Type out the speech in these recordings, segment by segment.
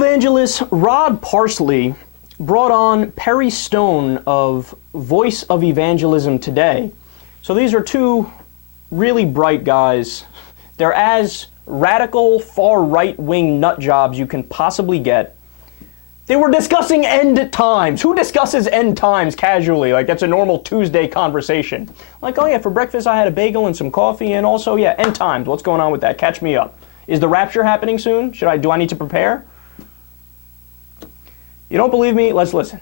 Televangelist Rod Parsley brought on Perry Stone of Voice of Evangelism today. So these are two really bright guys. They're as radical, far right-wing nut jobs you can possibly get. They were discussing end times. Who discusses end times casually? Like that's a normal Tuesday conversation. Like, oh yeah, for breakfast I had a bagel and some coffee, and also, yeah, end times. What's going on with that? Catch me up. Is the rapture happening soon? Do I need to prepare? You don't believe me? Let's listen.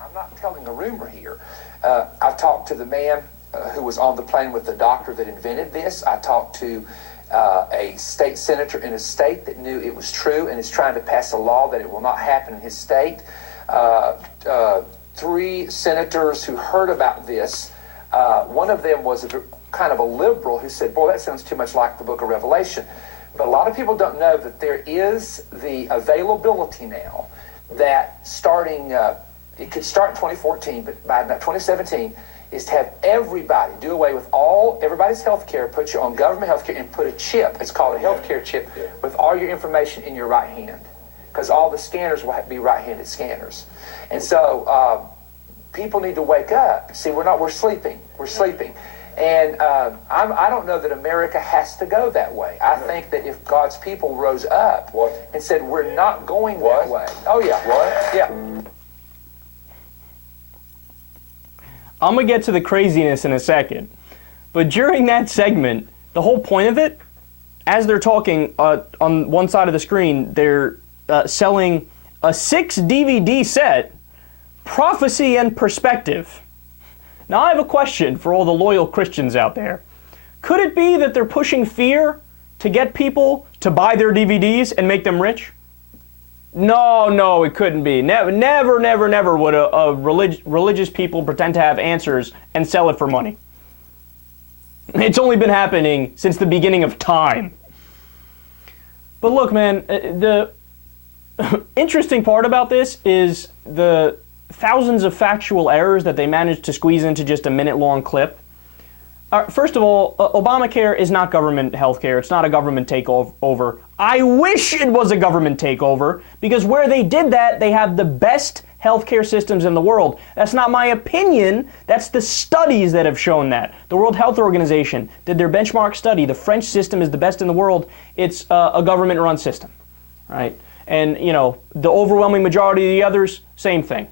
I'm not telling a rumor here. I've talked to the man who was on the plane with the doctor that invented this. I talked to a state senator in a state that knew it was true and is trying to pass a law that it will not happen in his state. 3 senators who heard about this. One of them was kind of a liberal who said, boy, that sounds too much like the book of Revelation. But a lot of people don't know that there is the availability now that starting, it could start in 2014, but by 2017, is to have everybody do away with everybody's health care, put you on government health care, and put a chip, it's called a health care chip, with all your information in your right hand. Because all the scanners will be right-handed scanners. And so people need to wake up. See, we're sleeping. We're sleeping. And I don't know that America has to go that way. I think that if God's people rose up and said, we're not going that way. Oh, yeah. What? Yeah. I'm going to get to the craziness in a second. But during that segment, the whole point of it, as they're talking on one side of the screen, they're selling a 6 DVD set, Prophecy and Perspective. Now, I have a question for all the loyal Christians out there. Could it be that they're pushing fear to get people to buy their DVDs and make them rich? No, it couldn't be. Never would a religious people pretend to have answers and sell it for money. It's only been happening since the beginning of time. But look, man, the interesting part about this is the thousands of factual errors that they managed to squeeze into just a minute-long clip. First of all, Obamacare is not government health care. It's not a government takeover. I wish it was a government takeover, because where they did that, they have the best healthcare systems in the world. That's not my opinion. That's the studies that have shown that. The World Health Organization did their benchmark study. The French system is the best in the world. It's a government-run system, right? And, you know, the overwhelming majority of the others, same thing.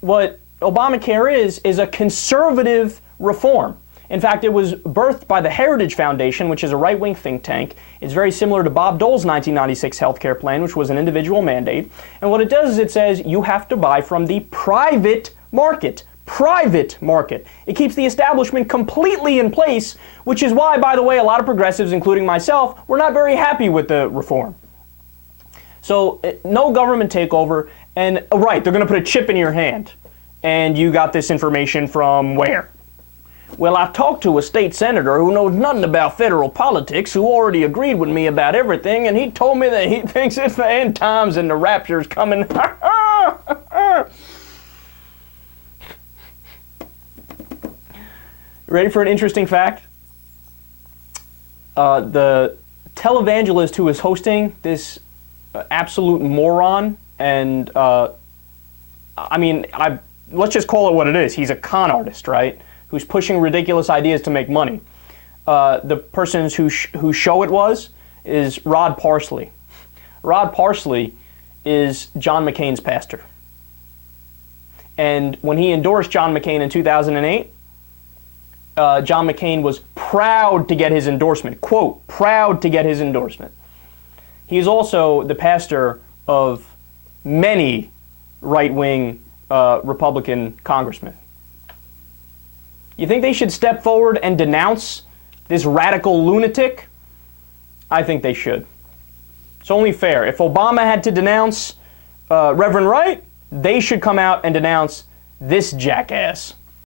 What Obamacare is a conservative reform. In fact, it was birthed by the Heritage Foundation, which is a right-wing think tank. It's very similar to Bob Dole's 1996 health care plan, which was an individual mandate. And what it does is it says you have to buy from the private market. Private market. It keeps the establishment completely in place, which is why, by the way, a lot of progressives, including myself, were not very happy with the reform. So, no government takeover. And, right, they're going to put a chip in your hand. And you got this information from where? Well, I talked to a state senator who knows nothing about federal politics, who already agreed with me about everything, and he told me that he thinks it's the end times and the rapture's coming. Ready for an interesting fact? The televangelist who is hosting this absolute moron, and let's just call it what it is. He's a con artist, right? Who's pushing ridiculous ideas to make money. The person whose show it was is Rod Parsley. Rod Parsley is John McCain's pastor. And when he endorsed John McCain in 2008, John McCain was proud to get his endorsement. Quote, proud to get his endorsement. He's also the pastor of many right-wing Republican congressmen. You think they should step forward and denounce this radical lunatic? I think they should. It's only fair. If Obama had to denounce Reverend Wright, they should come out and denounce this jackass.